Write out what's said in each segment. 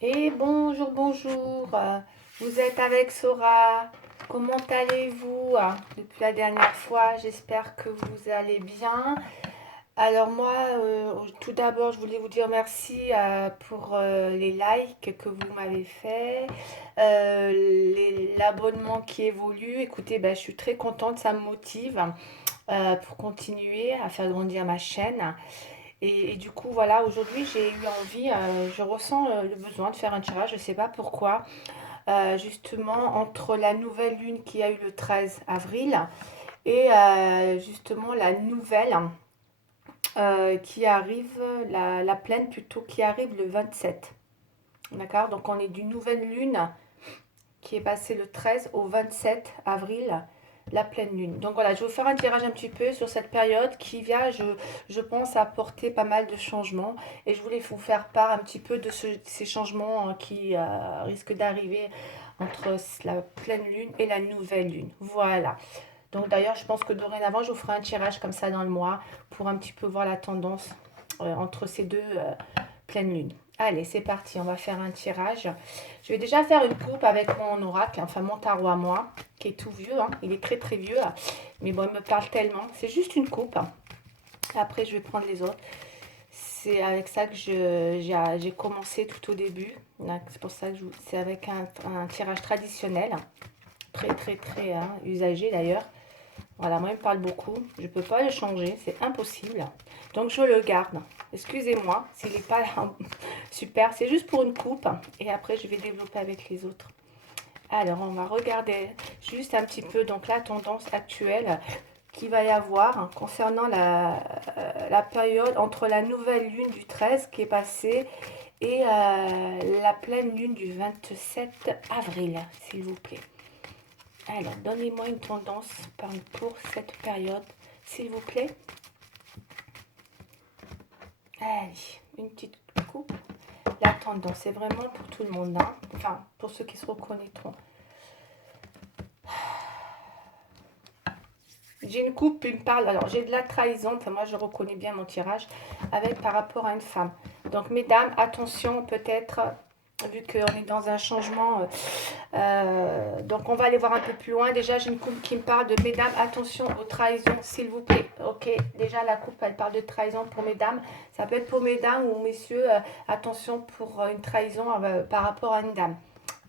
Et bonjour, bonjour. Vous êtes avec Sora. Comment allez-vous depuis la dernière fois? J'espère que vous allez bien. Alors moi, tout d'abord, je voulais vous dire merci pour les likes que vous m'avez fait, l'abonnement qui évolue. Écoutez, ben, je suis très contente, ça me motive pour continuer à faire grandir ma chaîne. Et du coup, voilà, aujourd'hui, j'ai eu envie, je ressens le besoin de faire un tirage, je ne sais pas pourquoi. Justement, entre la nouvelle lune qui a eu le 13 avril et justement la nouvelle qui arrive, la pleine plutôt, qui arrive le 27. D'accord? Donc, on est d'une nouvelle lune qui est passée le 13 au 27 avril, la pleine lune. Donc voilà, je vais vous faire un tirage un petit peu sur cette période qui vient, je pense, apporter pas mal de changements. Et je voulais vous faire part un petit peu de ces changements qui risquent d'arriver entre la pleine lune et la nouvelle lune. Voilà. Donc d'ailleurs, je pense que dorénavant, je vous ferai un tirage comme ça dans le mois pour un petit peu voir la tendance entre ces deux pleines lunes. Allez, c'est parti, on va faire un tirage. Je vais déjà faire une coupe avec mon oracle, enfin mon tarot à moi, qui est tout vieux, hein. Il est très très vieux, mais bon, il me parle tellement. C'est juste une coupe. Après, je vais prendre les autres. C'est avec ça que j'ai commencé tout au début. C'est pour ça que c'est avec un tirage traditionnel, très très très usagé d'ailleurs. Voilà, moi il me parle beaucoup. Je ne peux pas le changer, c'est impossible. Donc je le garde. Excusez-moi s'il n'est pas là. Super, c'est juste pour une coupe. Et après je vais développer avec les autres. Alors on va regarder juste un petit peu donc la tendance actuelle qu'il va y avoir concernant la période entre la nouvelle lune du 13 qui est passée et la pleine lune du 27 avril, s'il vous plaît. Alors, donnez-moi une tendance pour cette période, s'il vous plaît. Allez, une petite coupe. La tendance, c'est vraiment pour tout le monde, hein. Enfin, pour ceux qui se reconnaîtront. J'ai une coupe, il me parle. Alors, j'ai de la trahison. Enfin, moi, je reconnais bien mon tirage avec par rapport à une femme. Donc, mesdames, attention, peut-être, vu qu'on est dans un changement. Donc, on va aller voir un peu plus loin. Déjà, j'ai une coupe qui me parle de mesdames, attention aux trahisons, s'il vous plaît. Ok, déjà, la coupe, elle parle de trahison pour mesdames. Ça peut être pour mesdames ou messieurs. Attention pour une trahison par rapport à une dame.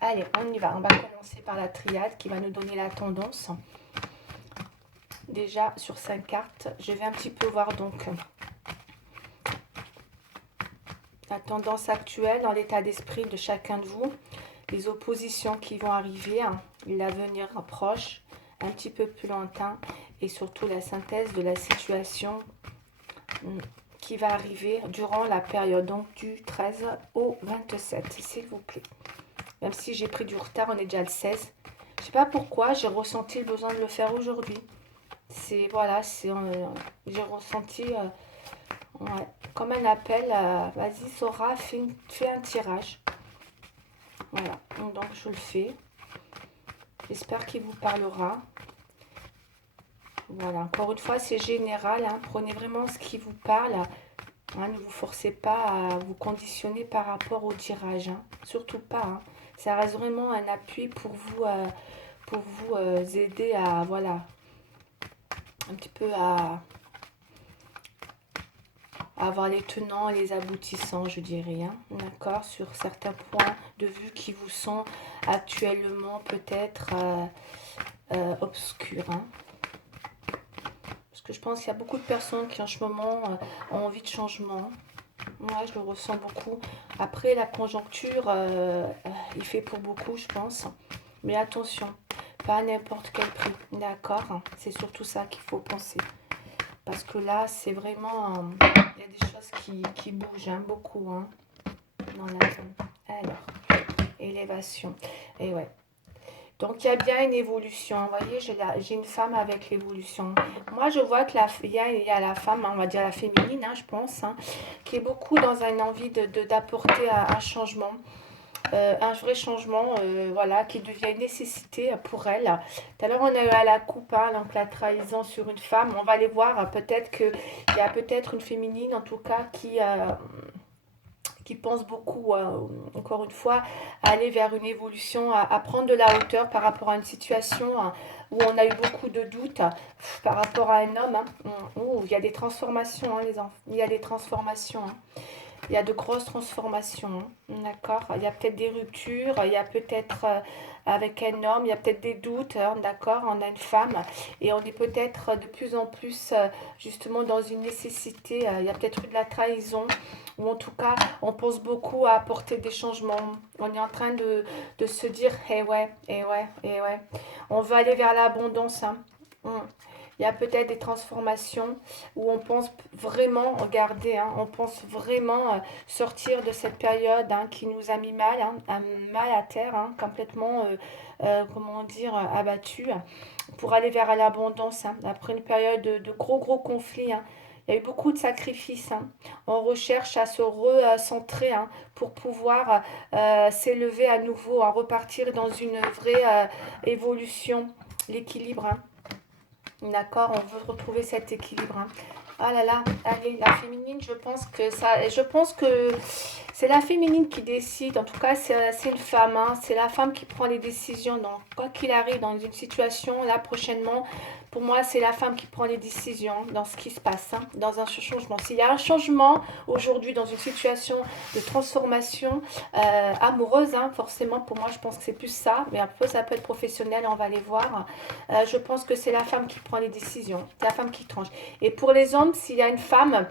Allez, on y va. On va commencer par la triade qui va nous donner la tendance. Déjà sur 5 cartes, je vais un petit peu voir donc la tendance actuelle dans l'état d'esprit de chacun de vous, les oppositions qui vont arriver, l'avenir proche, un petit peu plus lointain et surtout la synthèse de la situation qui va arriver durant la période donc du 13 au 27, s'il vous plaît. Même si j'ai pris du retard, on est déjà le 16. Je sais pas pourquoi, j'ai ressenti le besoin de le faire aujourd'hui. C'est voilà, j'ai ressenti ouais, comme un appel. Vas-y Sora, fais un tirage. Voilà, donc je le fais. J'espère qu'il vous parlera. Voilà, encore une fois, c'est général, hein. Prenez vraiment ce qui vous parle. Hein, ne vous forcez pas à vous conditionner par rapport au tirage, hein. Surtout pas, hein. Ça reste vraiment un appui pour vous aider à, voilà, un petit peu à avoir les tenants et les aboutissants, je dirais, hein. D'accord, sur certains points de vue qui vous sont actuellement peut-être obscurs, hein. Parce que je pense qu'il y a beaucoup de personnes qui en ce moment ont envie de changement. Moi, je le ressens beaucoup. Après, la conjoncture, il fait pour beaucoup, je pense. Mais attention, pas à n'importe quel prix, d'accord? C'est surtout ça qu'il faut penser. Parce que là, c'est vraiment... il y a des choses qui bougent, hein, beaucoup, hein, dans la zone. Alors, élévation. Et ouais. Donc, il y a bien une évolution. Vous voyez, j'ai une femme avec l'évolution. Moi, je vois que il y a la femme, on va dire la féminine, hein, je pense, hein, qui est beaucoup dans une envie d'apporter un changement. Un vrai changement, voilà, qui devient une nécessité pour elle. Tout à l'heure, on a eu à la coupe, hein, donc la trahison sur une femme. On va aller voir, peut-être qu'il y a peut-être une féminine, en tout cas, qui pense beaucoup, encore une fois, à aller vers une évolution, à prendre de la hauteur par rapport à une situation où on a eu beaucoup de doutes par rapport à un homme. Hein. Oh, il y a des transformations, hein, les enfants. Il y a des transformations. Hein. Il y a de grosses transformations, hein. D'accord? Il y a peut-être des ruptures, il y a peut-être avec un homme, il y a peut-être des doutes, hein, d'accord? On a une femme et on est peut-être de plus en plus justement dans une nécessité, il y a peut-être eu de la trahison ou en tout cas on pense beaucoup à apporter des changements. On est en train de se dire, eh ouais, eh ouais, eh ouais, on veut aller vers l'abondance, hein. Mm. Il y a peut-être des transformations où on pense vraiment, regardez, hein, on pense vraiment sortir de cette période hein, qui nous a mis mal, hein, mal à terre, hein, complètement, comment dire, abattu, pour aller vers l'abondance, hein, après une période de gros, gros conflits. Hein. Il y a eu beaucoup de sacrifices. Hein. On recherche à se recentrer hein, pour pouvoir s'élever à nouveau, à repartir dans une vraie évolution, l'équilibre. Hein. D'accord, on veut retrouver cet équilibre. Hein. Ah là là, allez, la féminine, je pense que c'est la féminine qui décide. En tout cas, c'est une femme. Hein. C'est la femme qui prend les décisions. Donc, quoi qu'il arrive dans une situation, là prochainement, pour moi, c'est la femme qui prend les décisions dans ce qui se passe, hein, dans un changement. S'il y a un changement aujourd'hui dans une situation de transformation amoureuse, hein, forcément, pour moi, je pense que c'est plus ça. Mais un peu, ça peut être professionnel, on va aller voir. Je pense que c'est la femme qui prend les décisions. C'est la femme qui tranche. Et pour les hommes, s'il y a une femme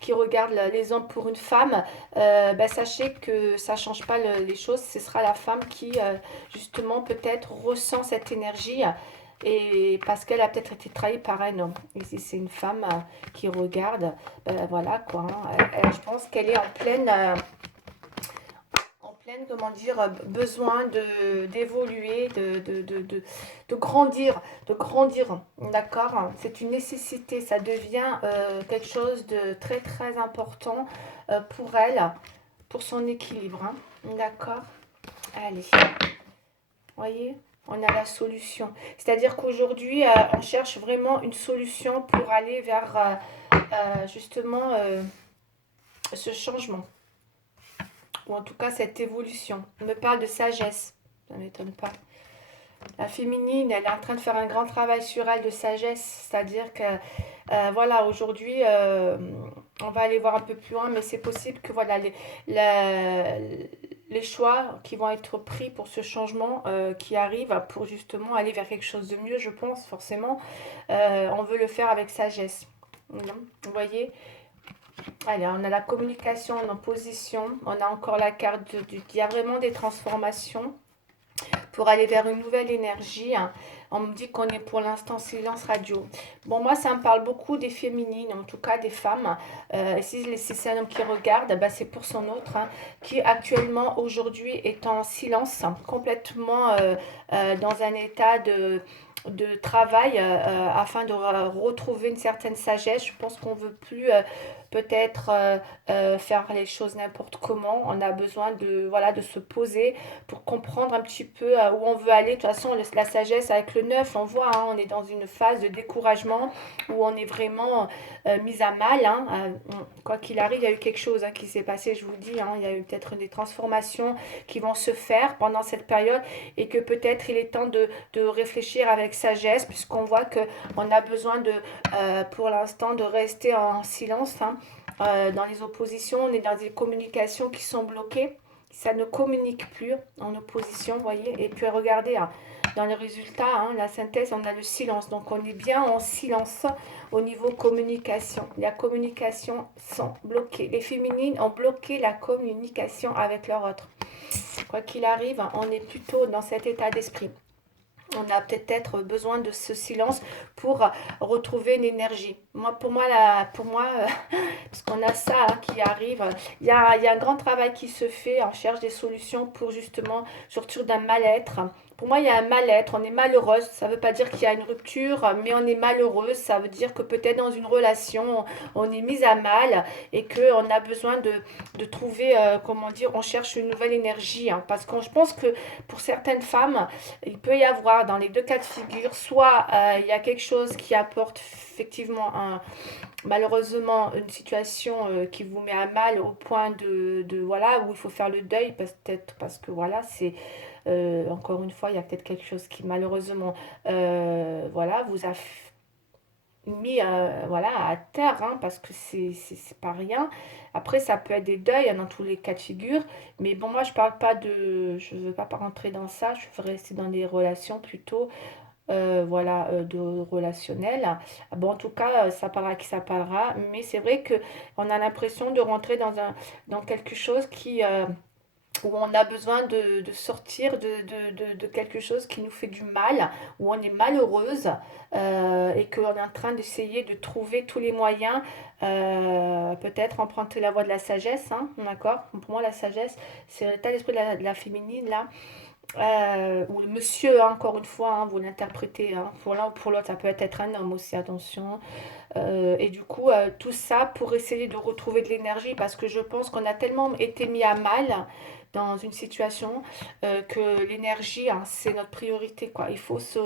qui regarde les hommes pour une femme, ben, sachez que ça ne change pas les choses. Ce sera la femme qui, justement, peut-être ressent cette énergie et parce qu'elle a peut-être été trahie par un homme. Et si c'est une femme qui regarde, ben, voilà quoi. Hein. Je pense qu'elle est en pleine, comment dire, besoin d'évoluer, de grandir, d'accord? C'est une nécessité, ça devient quelque chose de très très important pour elle, pour son équilibre, hein, d'accord? Allez, voyez, on a la solution. C'est-à-dire qu'aujourd'hui, on cherche vraiment une solution pour aller vers justement ce changement. Ou en tout cas cette évolution. On me parle de sagesse, ça ne m'étonne pas. La féminine, elle est en train de faire un grand travail sur elle de sagesse, c'est-à-dire que voilà, aujourd'hui, on va aller voir un peu plus loin, mais c'est possible que voilà, les choix qui vont être pris pour ce changement qui arrive, pour justement aller vers quelque chose de mieux, je pense, forcément, on veut le faire avec sagesse. Vous voyez? Allez, on a la communication en opposition, on a encore la carte il y a vraiment des transformations pour aller vers une nouvelle énergie. Hein. On me dit qu'on est pour l'instant silence radio. Bon, moi, ça me parle beaucoup des féminines, en tout cas des femmes. Si c'est un homme qui regarde, bah, c'est pour son autre, hein, qui actuellement, aujourd'hui, est en silence, hein, complètement dans un état de travail afin de retrouver une certaine sagesse. Je pense qu'on veut plus peut-être faire les choses n'importe comment. On a besoin de, voilà, de se poser pour comprendre un petit peu où on veut aller. De toute façon, la sagesse avec le neuf, on voit, hein, on est dans une phase de découragement où on est vraiment mis à mal. Hein. Quoi qu'il arrive, il y a eu quelque chose hein, qui s'est passé, je vous dis. Hein, il y a eu peut-être des transformations qui vont se faire pendant cette période et que peut-être il est temps de réfléchir avec sagesse puisqu'on voit qu'on a besoin pour l'instant de rester en silence. Hein. Dans les oppositions, on est dans des communications qui sont bloquées. Ça ne communique plus en opposition, vous voyez. Et puis regardez, hein, dans le résultat, hein, la synthèse, on a le silence. Donc on est bien en silence au niveau communication. La communication sont bloquées. Les féminines ont bloqué la communication avec leur autre. Quoi qu'il arrive, on est plutôt dans cet état d'esprit. On a peut-être besoin de ce silence pour retrouver une énergie. Pour moi parce qu'on a ça hein, qui arrive, il y a un grand travail qui se fait, on cherche des solutions pour justement sortir d'un mal-être. Pour moi, il y a un mal-être, on est malheureuse, ça ne veut pas dire qu'il y a une rupture, mais on est malheureuse, ça veut dire que peut-être dans une relation, on est mise à mal et qu'on a besoin de trouver, comment dire, on cherche une nouvelle énergie. Hein, parce que je pense que pour certaines femmes, il peut y avoir dans les deux cas de figure, soit il y a quelque chose qui apporte effectivement malheureusement une situation qui vous met à mal au point voilà, où il faut faire le deuil, peut-être parce que voilà, c'est encore une fois, il y a peut-être quelque chose qui malheureusement voilà, vous a mis voilà, à terre, hein, parce que c'est pas rien. Après, ça peut être des deuils hein, dans tous les cas de figure, mais bon, moi je parle pas je veux pas rentrer dans ça, je veux rester dans des relations plutôt voilà, de relationnel. Bon, en tout cas, ça parlera qui ça parlera, mais c'est vrai que on a l'impression de rentrer dans quelque chose où on a besoin de sortir de quelque chose qui nous fait du mal, où on est malheureuse et qu'on est en train d'essayer de trouver tous les moyens, peut-être emprunter la voie de la sagesse, hein, d'accord? Pour moi, la sagesse, c'est l'état d'esprit de la féminine, là, ou le monsieur, hein, encore une fois, hein, vous l'interprétez, hein, pour l'un ou pour l'autre, ça peut être un homme aussi, attention. Et du coup, tout ça pour essayer de retrouver de l'énergie, parce que je pense qu'on a tellement été mis à mal dans une situation que l'énergie, hein, c'est notre priorité, quoi. Il faut se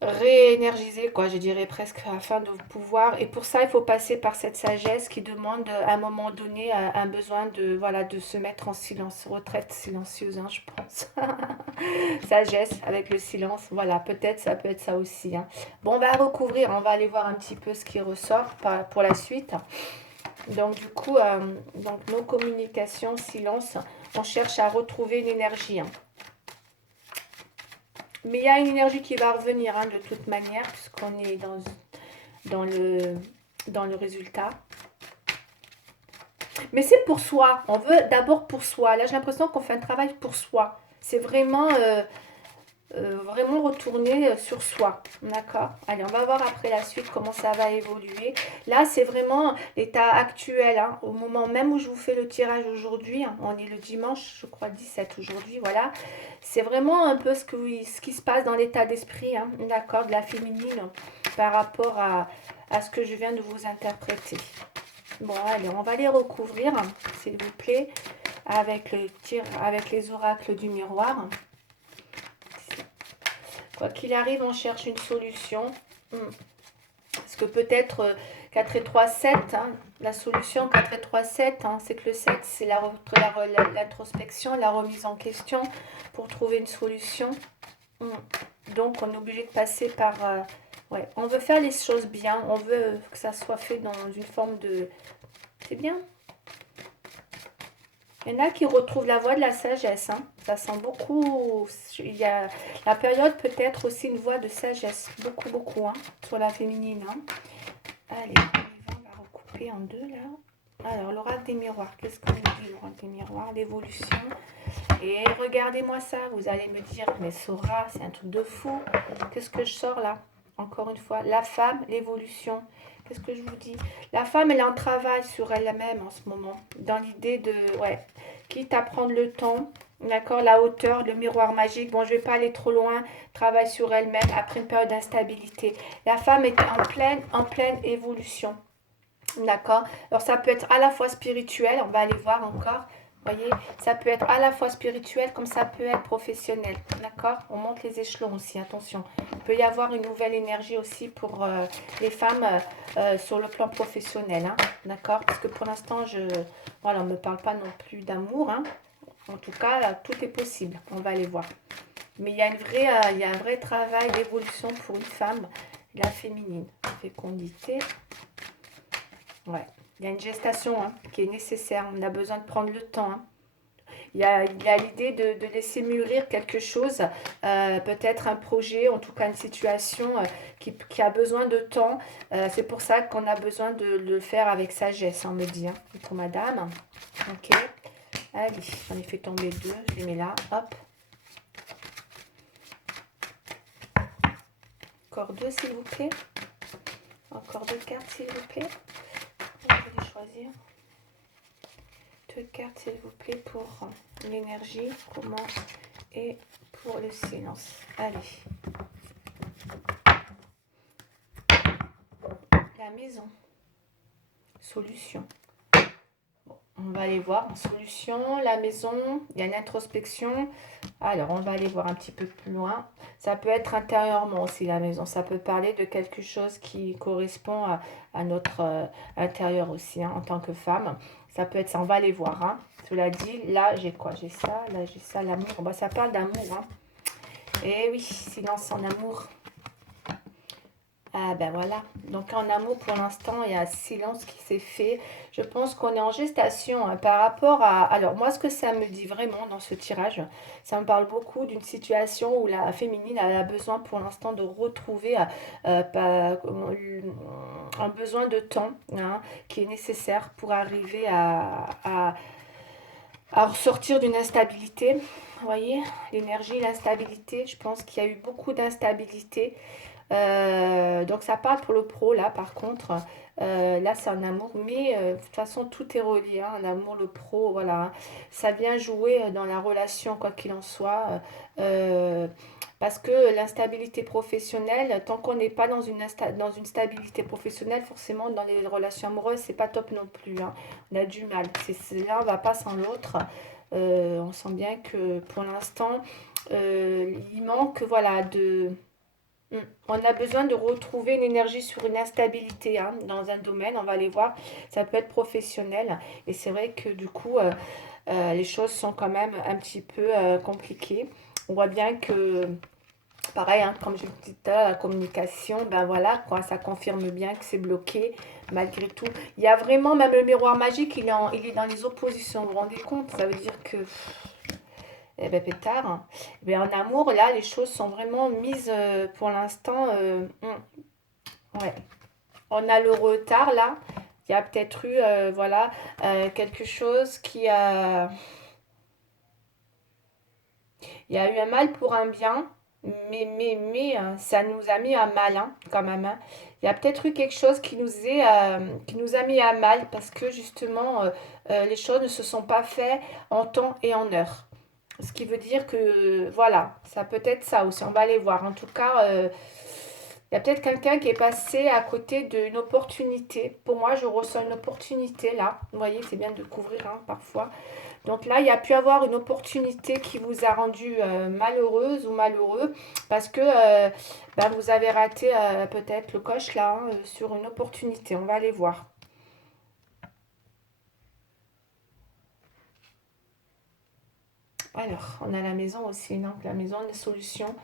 réénergiser, quoi, je dirais presque, afin de pouvoir. Et pour ça, il faut passer par cette sagesse qui demande à un moment donné un besoin de, voilà, de se mettre en silence, retraite silencieuse, hein, je pense. Sagesse avec le silence, voilà, peut-être ça peut être ça aussi, hein. Bon, on va recouvrir, on va aller voir un petit peu ce qui ressort pour la suite. Donc du coup, donc nos communications, silence, on cherche à retrouver une énergie, hein. Mais il y a une énergie qui va revenir hein, de toute manière, puisqu'on est dans, le, dans le résultat. Mais c'est pour soi. On veut d'abord pour soi. Là, j'ai l'impression qu'on fait un travail pour soi. C'est vraiment retourner sur soi. D'accord? Allez, on va voir après la suite comment ça va évoluer. Là, c'est vraiment l'état actuel. Hein, au moment même où je vous fais le tirage aujourd'hui, hein, on est le dimanche, je crois 17 aujourd'hui, voilà. C'est vraiment un peu ce qui se passe dans l'état d'esprit, hein, d'accord, de la féminine par rapport à ce que je viens de vous interpréter. Bon, allez, on va les recouvrir, s'il vous plaît, avec les oracles du miroir. Quoi qu'il arrive, on cherche une solution. Parce que peut-être 4 et 3, 7, hein, la solution 4 et 3, 7, hein, c'est que le 7, c'est l'introspection, la remise en question pour trouver une solution. Donc, on est obligé de passer par... ouais, on veut faire les choses bien, on veut que ça soit fait dans une forme de... C'est bien. Il y en a qui retrouvent la voie de la sagesse. Hein. Ça sent beaucoup. Il y a la période peut être aussi une voie de sagesse. Beaucoup, beaucoup. Hein, sur la féminine. Hein. Allez, on va recouper en deux là. Alors, l'oracle des miroirs. Qu'est-ce qu'on nous dit, l'oracle des miroirs? L'évolution. Et regardez-moi ça. Vous allez me dire, mais Sora, c'est un truc de fou. Qu'est-ce que je sors là? Encore une fois, la femme, l'évolution. Qu'est-ce que je vous dis? La femme, elle est en travail sur elle-même en ce moment. Dans l'idée de, ouais, quitte à prendre le temps, d'accord, la hauteur, le miroir magique. Bon, je ne vais pas aller trop loin. Travaille sur elle-même après une période d'instabilité. La femme est en pleine évolution. D'accord? Alors, ça peut être à la fois spirituel, on va aller voir encore. Vous voyez, ça peut être à la fois spirituel comme ça peut être professionnel. D'accord? On monte les échelons aussi, attention. Il peut y avoir une nouvelle énergie aussi pour les femmes sur le plan professionnel. Hein, d'accord? Parce que pour l'instant, voilà, on ne me parle pas non plus d'amour. Hein. En tout cas, tout est possible. On va aller voir. Mais il y a un vrai travail d'évolution pour une femme, la féminine. Fécondité. Ouais. Il y a une gestation hein, qui est nécessaire. On a besoin de prendre le temps. Hein. Il y a l'idée de laisser mûrir quelque chose, peut-être un projet, en tout cas une situation qui a besoin de temps. C'est pour ça qu'on a besoin de le faire avec sagesse, on me dit, hein, pour madame. Ok. Allez, j'en ai fait tomber deux. Je les mets là. Hop. Encore deux, s'il vous plaît. Encore deux cartes, s'il vous plaît. Je vais les choisir. Deux cartes, s'il vous plaît, pour l'énergie, comment et pour le silence. Allez. La maison. Solution. Bon, On va aller voir en solution, la maison, il y a une introspection. Alors, on va aller voir un petit peu plus loin. Ça peut être intérieurement aussi la maison. Ça peut parler de quelque chose qui correspond à notre intérieur aussi, hein, en tant que femme. Ça peut être ça, on va aller voir. Hein. Cela dit, là, j'ai quoi? J'ai ça, là, j'ai ça, l'amour. Bah, ça parle d'amour. Hein. Et oui, silence en amour. Ah ben voilà, donc en amour pour l'instant il y a un silence qui s'est fait. Je pense qu'on est en gestation hein, par rapport à... Alors moi ce que ça me dit vraiment dans ce tirage, ça me parle beaucoup d'une situation où la féminine elle a besoin pour l'instant de retrouver un besoin de temps hein, qui est nécessaire pour arriver à ressortir d'une instabilité. Vous voyez, l'énergie, l'instabilité, je pense qu'il y a eu beaucoup d'instabilité. Donc ça parle pour le pro là par contre. Là c'est un amour, mais de toute façon tout est relié, hein, l'amour, le pro, voilà. Hein. Ça vient jouer dans la relation quoi qu'il en soit. Parce que l'instabilité professionnelle, tant qu'on n'est pas dans une stabilité professionnelle, forcément dans les relations amoureuses, c'est pas top non plus. Hein. On a du mal. L'un va pas sans l'autre. On sent bien que pour l'instant, il manque voilà, Mm. On a besoin de retrouver une énergie sur une instabilité hein, dans un domaine, on va aller voir, ça peut être professionnel et c'est vrai que du coup les choses sont quand même un petit peu compliquées. On voit bien que pareil, hein, comme je le disais tout à l'heure, la communication, ben voilà, quoi, ça confirme bien que c'est bloqué malgré tout. Il y a vraiment, même le miroir magique, il est dans les oppositions, vous vous rendez compte? Ça veut dire que eh ben pétard. Hein. Eh ben, en amour, là, les choses sont vraiment mises pour l'instant. Ouais. On a le retard là. Il y a peut-être eu voilà, quelque chose qui a... Il y a eu un mal pour un bien, mais ça nous a mis à mal hein, quand même. Hein. Il y a peut-être eu quelque chose qui nous a mis à mal parce que justement, les choses ne se sont pas faites en temps et en heure. Ce qui veut dire que, voilà, ça peut être ça aussi. On va aller voir. En tout cas, il y a peut-être quelqu'un qui est passé à côté d'une opportunité. Pour moi, je ressens une opportunité là. Vous voyez, c'est bien de couvrir hein, parfois. Donc là, il y a pu avoir une opportunité qui vous a rendu malheureuse ou malheureux parce que ben, vous avez raté peut-être le coche là hein, sur une opportunité. On va aller voir. Alors, on a la maison aussi, donc la maison, les solutions.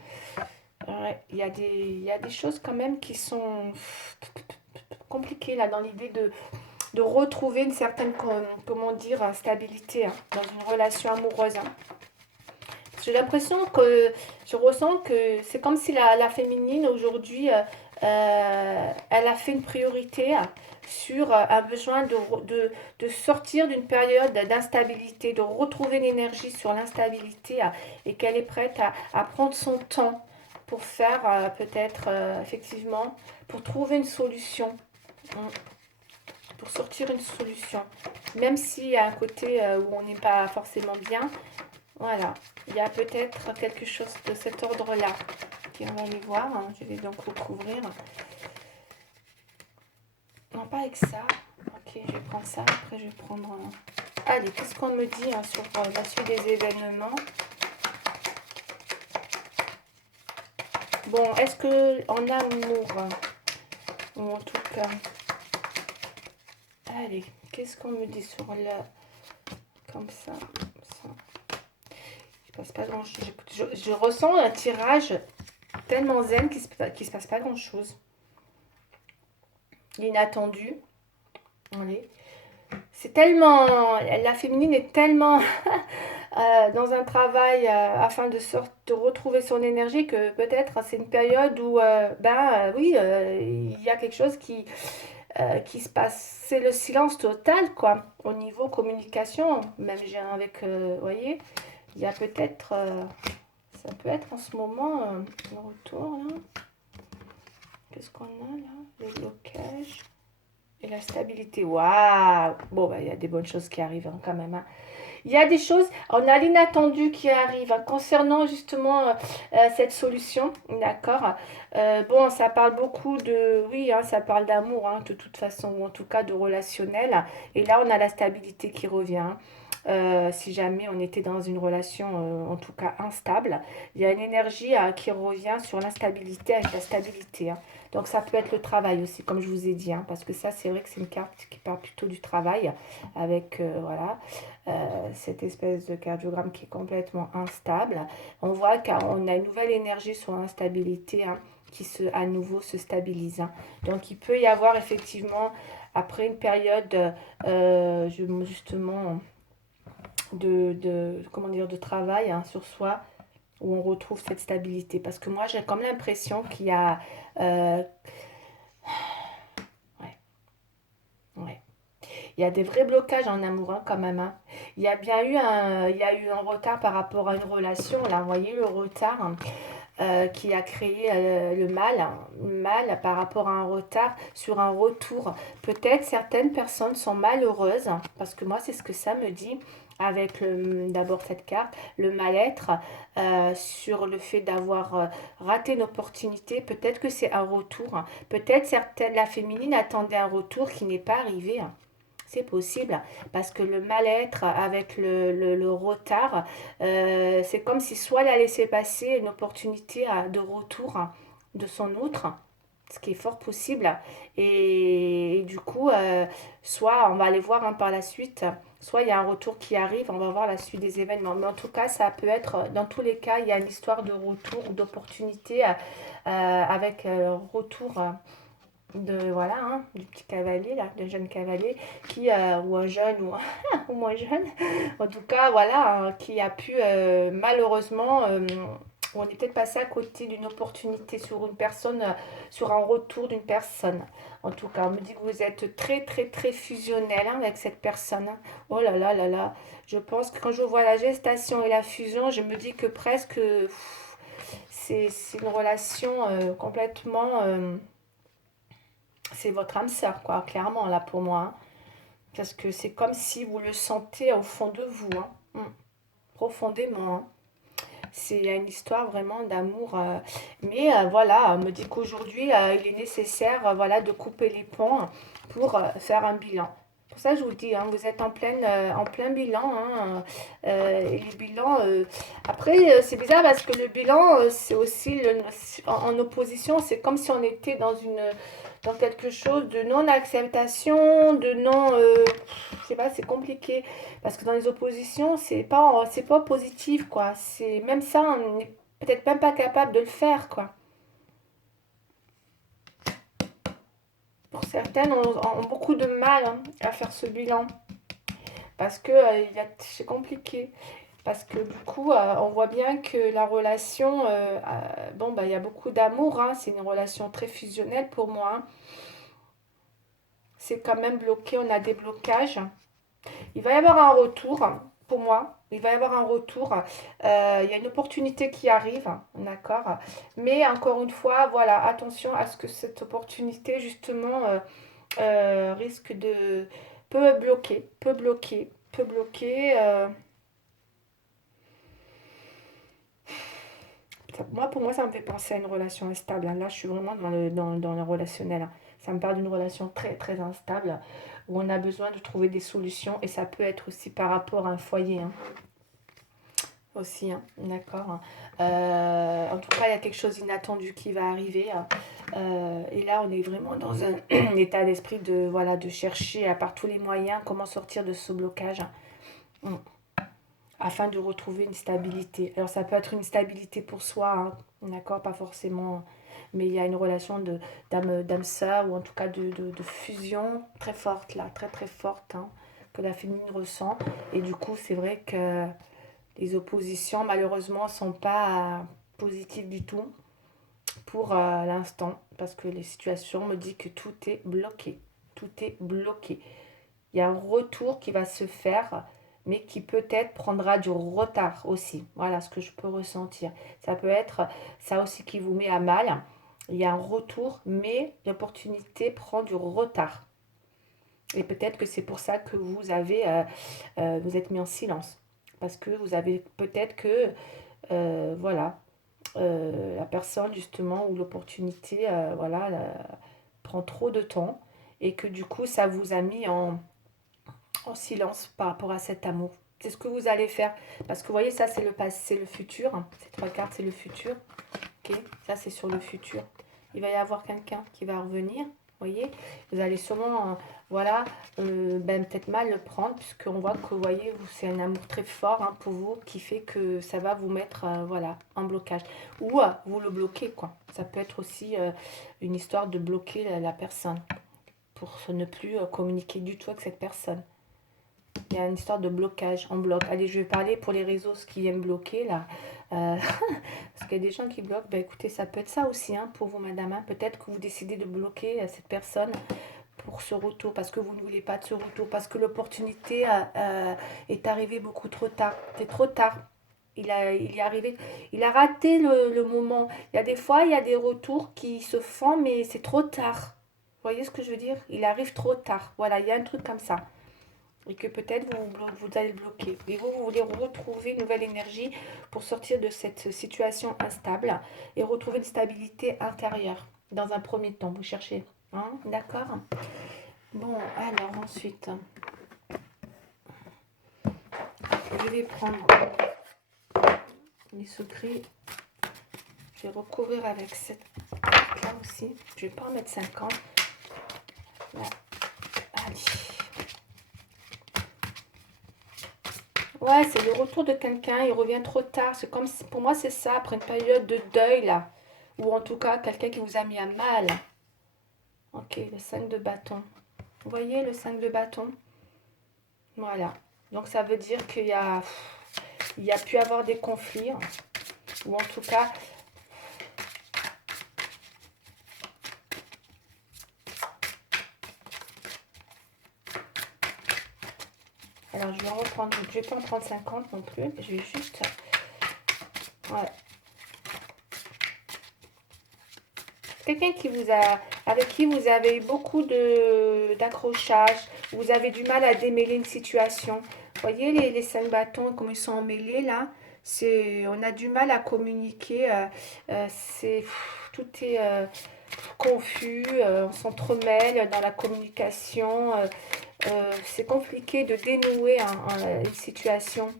Ouais, il y a des choses quand même qui sont compliquées là dans l'idée de retrouver une certaine, comment dire, stabilité hein, dans une relation amoureuse. Hein. J'ai l'impression que je ressens que c'est comme si la féminine aujourd'hui, elle a fait une priorité sur un besoin de sortir d'une période d'instabilité, de retrouver l'énergie sur l'instabilité et qu'elle est prête à prendre son temps pour faire peut-être effectivement, pour trouver une solution, mm, pour sortir une solution. Même s'il y a un côté où on n'est pas forcément bien, voilà, il y a peut-être quelque chose de cet ordre-là. Ok, on va aller voir. Hein. Je vais donc recouvrir. Non, pas avec ça. Ok, je vais prendre ça. Après, je vais prendre... Allez, qu'est-ce qu'on me dit hein, sur la suite des événements? Bon, est-ce que en amour, ou en tout cas... Allez, qu'est-ce qu'on me dit sur le... Comme ça, ça. Je passe pas grand-chose. Je ressens un tirage tellement zen qu'il se passe pas grand-chose. L'inattendu. Allez. C'est tellement... La féminine est tellement dans un travail afin de retrouver son énergie que peut-être c'est une période où, oui, il y a quelque chose qui se passe. C'est le silence total, quoi, au niveau communication. Même j'ai avec, vous voyez, il y a peut-être... ça peut être en ce moment le retour, là. Qu'est-ce qu'on a, là? Le blocage. Et la stabilité, waouh! Bon, bah, il y a des bonnes choses qui arrivent hein, quand même, hein. Il y a des choses, on a l'inattendu qui arrive hein, concernant justement cette solution, d'accord? Bon, ça parle beaucoup de, oui, hein, ça parle d'amour hein, de toute façon, ou en tout cas de relationnel. Et là, on a la stabilité qui revient, hein. Si jamais on était dans une relation, en tout cas instable, il y a une énergie qui revient sur l'instabilité avec la stabilité, hein. Donc ça peut être le travail aussi, comme je vous ai dit, hein, parce que ça, c'est vrai que c'est une carte qui parle plutôt du travail, avec, voilà, cette espèce de cardiogramme qui est complètement instable. On voit qu'on a une nouvelle énergie sur l'instabilité hein, qui à nouveau se stabilise, hein. Donc il peut y avoir effectivement, après une période justement comment dire, de travail hein, sur soi, où on retrouve cette stabilité. Parce que moi, j'ai comme l'impression qu'il y a... ouais, ouais. Il y a des vrais blocages en amour hein, quand même, hein. Il y a eu un retard par rapport à une relation. Là, vous voyez le retard hein, qui a créé le mal par rapport à un retard sur un retour. Peut-être certaines personnes sont malheureuses, hein, parce que moi c'est ce que ça me dit avec d'abord cette carte, le mal-être sur le fait d'avoir raté une opportunité. Peut-être que c'est un retour, hein. Peut-être certaines, la féminine attendait un retour qui n'est pas arrivé, hein. C'est possible, parce que le mal-être avec le retard, c'est comme si soit elle a laissé passer une opportunité de retour de son autre, ce qui est fort possible. Et du coup, soit on va aller voir hein, par la suite, soit il y a un retour qui arrive, on va voir la suite des événements. Mais en tout cas, ça peut être, dans tous les cas, il y a une histoire de retour ou d'opportunité avec retour. De voilà hein, du petit cavalier là, de jeune cavalier qui ou un jeune ou, ou moins jeune en tout cas voilà hein, qui a pu malheureusement on est peut-être passé à côté d'une opportunité sur une personne sur un retour d'une personne. En tout cas on me dit que vous êtes très très très fusionnel hein, avec cette personne hein. Oh là là là là, je pense que quand je vois la gestation et la fusion je me dis que presque c'est une relation complètement c'est votre âme sœur, quoi, clairement, là, pour moi, hein. Parce que c'est comme si vous le sentez au fond de vous, hein. Profondément, hein. C'est une histoire vraiment d'amour. Mais voilà, on me dit qu'aujourd'hui, il est nécessaire voilà, de couper les ponts pour faire un bilan. Pour ça, je vous dis, hein, vous êtes en plein bilan, hein, et les bilans. Après, c'est bizarre parce que le bilan, c'est aussi en opposition. C'est comme si on était dans quelque chose de non-acceptation, de non. Je sais pas, c'est compliqué. Parce que dans les oppositions, c'est pas positif, quoi. C'est même ça, on n'est peut-être même pas capable de le faire, quoi. Pour certaines, ont beaucoup de mal hein, à faire ce bilan. Parce que c'est compliqué. Parce que du coup, on voit bien que la relation, bon, bah, il y a beaucoup d'amour, hein, c'est une relation très fusionnelle pour moi, hein. C'est quand même bloqué, on a des blocages. Il va y avoir un retour pour moi. Il va y avoir un retour. Il y a une opportunité qui arrive, d'accord. Mais encore une fois, voilà, attention à ce que cette opportunité, justement, risque de... peut bloquer, peut bloquer, peut bloquer. Moi, pour moi, ça me fait penser à une relation instable, hein. Là, je suis vraiment dans le relationnel, hein. Ça me parle d'une relation très, très instable où on a besoin de trouver des solutions et ça peut être aussi par rapport à un foyer, hein. Aussi, hein, d'accord. En tout cas, il y a quelque chose d'inattendu qui va arriver. Et là, on est vraiment dans un, un état d'esprit de, voilà, de chercher à par tous les moyens comment sortir de ce blocage. Mm. Afin de retrouver une stabilité. Alors, ça peut être une stabilité pour soi, hein, d'accord, pas forcément, mais il y a une relation d'âme sœur ou en tout cas de fusion très forte, là, très très forte, hein, que la féminine ressent. Et du coup, c'est vrai que les oppositions, malheureusement, ne sont pas positives du tout pour l'instant, parce que les situations me disent que tout est bloqué. Tout est bloqué. Il y a un retour qui va se faire, mais qui peut-être prendra du retard aussi. Voilà ce que je peux ressentir. Ça peut être ça aussi qui vous met à mal. Il y a un retour, mais l'opportunité prend du retard. Et peut-être que c'est pour ça que vous êtes mis en silence. Parce que vous avez peut-être que, voilà, la personne justement ou l'opportunité, voilà, prend trop de temps et que du coup ça vous a mis en silence par rapport à cet amour. C'est ce que vous allez faire. Parce que vous voyez, ça c'est le passé, c'est le futur. Ces trois cartes, c'est le futur. Ok, ça c'est sur le futur. Il va y avoir quelqu'un qui va revenir. Vous voyez, vous allez sûrement, voilà, ben, peut-être mal le prendre, puisqu'on voit que, vous voyez, c'est un amour très fort hein, pour vous, qui fait que ça va vous mettre, voilà, en blocage. Ou vous le bloquez, quoi. Ça peut être aussi une histoire de bloquer la personne, pour ne plus communiquer du tout avec cette personne. Il y a une histoire de blocage, en bloc. Allez, je vais parler pour les réseaux, ce qui aiment bloquer, là. Parce qu'il y a des gens qui bloquent. Ben, écoutez, ça peut être ça aussi, hein, pour vous, madame. Hein. Peut-être que vous décidez de bloquer cette personne pour ce retour, parce que vous ne voulez pas de ce retour, parce que l'opportunité est arrivée beaucoup trop tard. C'est trop tard. Il est arrivé, il a raté le moment. Il y a des fois, il y a des retours qui se font, mais c'est trop tard. Vous voyez ce que je veux dire? Il arrive trop tard. Voilà, il y a un truc comme ça et que peut-être vous allez le bloquer. Et vous voulez retrouver une nouvelle énergie pour sortir de cette situation instable et retrouver une stabilité intérieure. Dans un premier temps, vous cherchez. Hein, d'accord. Bon, alors ensuite, je vais prendre les secrets. Je vais recouvrir avec cette carte-là aussi. Je ne vais pas en mettre 50. Là. Allez. Ouais, c'est le retour de quelqu'un, il revient trop tard. C'est comme pour moi, c'est ça, après une période de deuil, là. Ou en tout cas, quelqu'un qui vous a mis à mal. Ok, le 5 de bâton. Vous voyez le 5 de bâton? Voilà. Donc ça veut dire il y a pu avoir des conflits. Ou en tout cas, alors je vais en reprendre, je vais pas en prendre 50 non plus. Je vais juste... Ouais. Quelqu'un qui vous a, avec qui vous avez eu beaucoup d'accrochage, vous avez du mal à démêler une situation. Vous voyez les 5 bâtons, comme ils sont emmêlés là, on a du mal à communiquer, tout est confus, on s'entremêle dans la communication, c'est compliqué de dénouer une situation.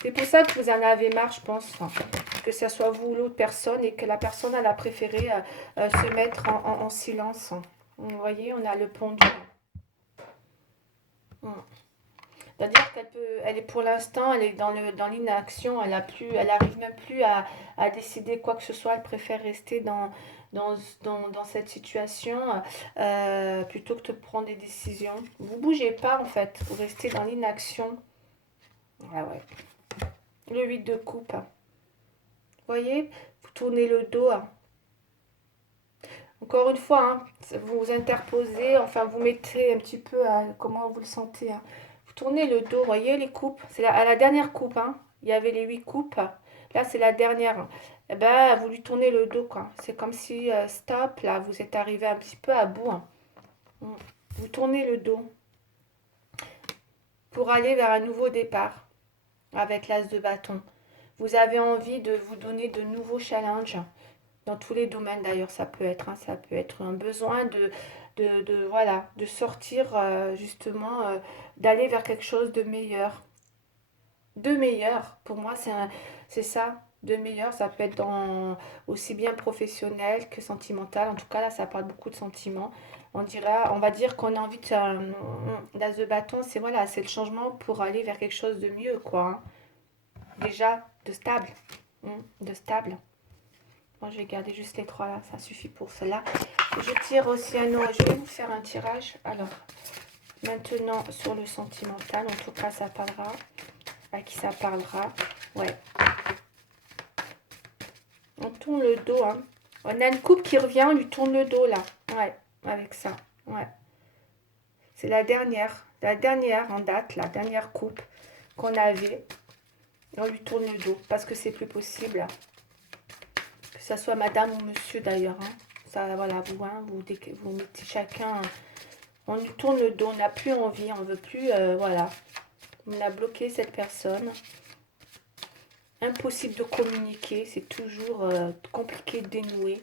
C'est pour ça que vous en avez marre, je pense, hein, que ce soit vous ou l'autre personne et que la personne elle a préféré se mettre en silence. Vous voyez, on a le pendu. C'est-à-dire elle est pour l'instant, elle est dans l'inaction, elle arrive même plus à décider quoi que ce soit. Elle préfère rester dans cette situation plutôt que de prendre des décisions. Vous bougez pas en fait, vous restez dans l'inaction. Ah ouais. Le 8 de coupe. Vous voyez, vous tournez le dos. Encore une fois, hein, vous vous interposez, enfin vous mettez un petit peu à comment vous le sentez. Hein. Vous tournez le dos, voyez les coupes. C'est à la dernière coupe, hein. Il y avait les 8 coupes. Là, c'est la dernière. Eh ben, vous lui tournez le dos, quoi. C'est comme si, stop, là, vous êtes arrivé un petit peu à bout. Hein. Vous tournez le dos pour aller vers un nouveau départ avec l'as de bâton. Vous avez envie de vous donner de nouveaux challenges. Dans tous les domaines d'ailleurs ça peut être, hein, ça peut être un besoin voilà, de sortir justement, d'aller vers quelque chose de meilleur. De meilleur, pour moi c'est ça, de meilleur, ça peut être aussi bien professionnel que sentimental, en tout cas là ça parle beaucoup de sentiments. On va dire qu'on a envie d'as de bâton, c'est voilà, c'est le changement pour aller vers quelque chose de mieux quoi. Hein. Déjà, de stable. De stable. Moi, je vais garder juste les trois là, ça suffit pour cela. Je tire aussi un autre. Je vais vous faire un tirage. Alors, maintenant, sur le sentimental, en tout cas, ça parlera. À qui ça parlera? Ouais. On tourne le dos. Hein. On a une coupe qui revient, on lui tourne le dos là. Ouais, avec ça. Ouais. C'est la dernière en date, la dernière coupe qu'on avait. On lui tourne le dos parce que c'est plus possible. Que ça soit madame ou monsieur d'ailleurs. Hein. Ça, voilà, vous mettez chacun On lui tourne le dos, on n'a plus envie, on veut plus, voilà. On a bloqué cette personne. Impossible de communiquer, c'est toujours compliqué de dénouer.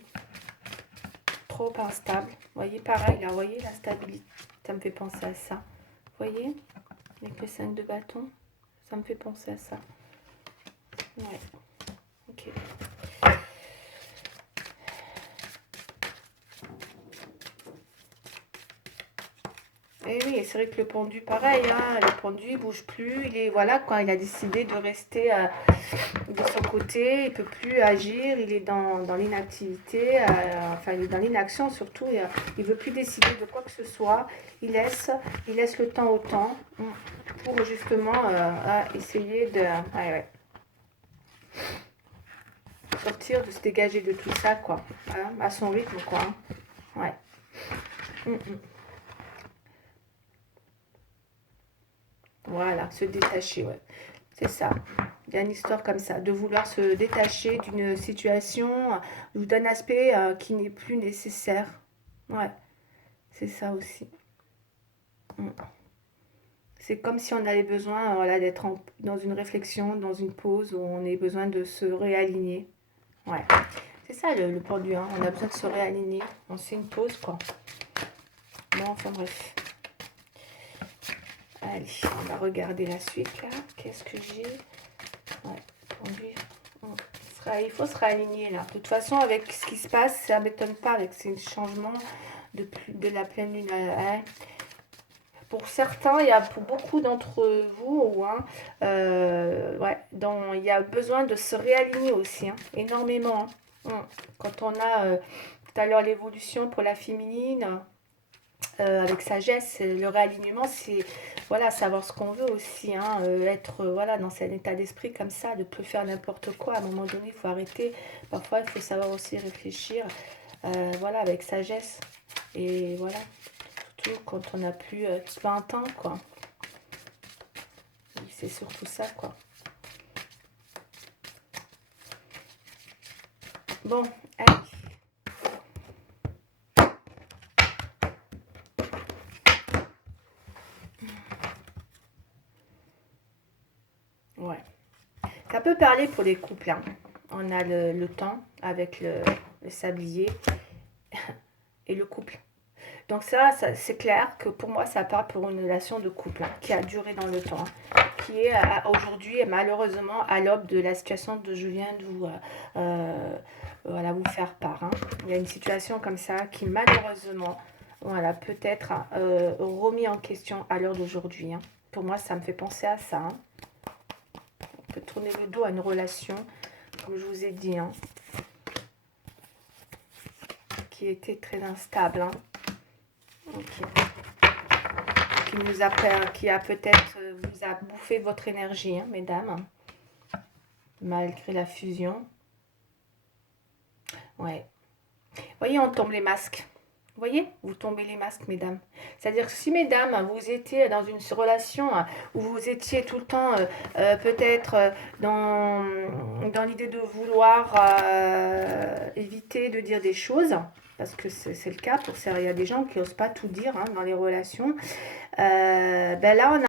Trop instable. Vous voyez, pareil, là, vous voyez la stabilité. Ça me fait penser à ça. Vous voyez, avec le 5 de bâton, ça me fait penser à ça. Ouais, ok. Et oui, c'est vrai que le pendu, pareil, hein, le pendu, il bouge plus, il est, voilà, quoi, il a décidé de rester de son côté, il peut plus agir, il est dans l'inactivité, enfin, il est dans l'inaction surtout, il veut plus décider de quoi que ce soit, il laisse le temps au temps, pour justement essayer de, ouais, ouais, sortir, de se dégager de tout ça, quoi, hein, à son rythme, quoi, hein. Ouais. Voilà, se détacher, ouais. C'est ça. Il y a une histoire comme ça, de vouloir se détacher d'une situation ou d'un aspect qui n'est plus nécessaire. Ouais, c'est ça aussi. Mm. C'est comme si on avait besoin voilà, d'être dans une réflexion, dans une pause où on ait besoin de se réaligner. Ouais, c'est ça le pendu, hein. On a besoin de se réaligner. On fait une pause, quoi. Bon, enfin bref. Allez, on va regarder la suite là. Qu'est-ce que j'ai? Ouais, pendu. Il faut se réaligner là. De toute façon, avec ce qui se passe, ça ne m'étonne pas avec ces changements de la pleine lune. Hein. Pour certains, pour beaucoup d'entre vous, hein, ouais, il y a besoin de se réaligner aussi, hein, énormément. Hein. Quand on a tout à l'heure l'évolution pour la féminine, avec sagesse, le réalignement, c'est voilà, savoir ce qu'on veut aussi, hein, être voilà, dans cet état d'esprit comme ça, de ne plus faire n'importe quoi. À un moment donné, il faut arrêter. Parfois, il faut savoir aussi réfléchir, voilà, avec sagesse. Et voilà, surtout quand on n'a plus 20 ans, quoi. C'est surtout ça, quoi. Bon, allez. Ouais. Ça peut parler pour les couples, hein. On a le temps avec le sablier et le couple. Donc ça c'est clair que pour moi, ça part pour une relation de couple hein, qui a duré dans le temps, hein, qui est aujourd'hui malheureusement à l'aube de la situation dont je viens de voilà, vous faire part. Hein. Il y a une situation comme ça qui malheureusement voilà, peut être remis en question à l'heure d'aujourd'hui. Hein. Pour moi, ça me fait penser à ça. Hein. On peut tourner le dos à une relation, comme je vous ai dit, hein, qui était très instable. Hein. Okay. Qui a peut-être vous a bouffé votre énergie, hein, mesdames, malgré la fusion. Ouais. Vous voyez, on tombe les masques. Vous voyez, vous tombez les masques, mesdames. C'est-à-dire que si, mesdames, vous étiez dans une relation où vous étiez tout le temps, peut-être dans l'idée de vouloir éviter de dire des choses, parce que c'est le cas, il y a des gens qui n'osent pas tout dire hein, dans les relations, ben là, on a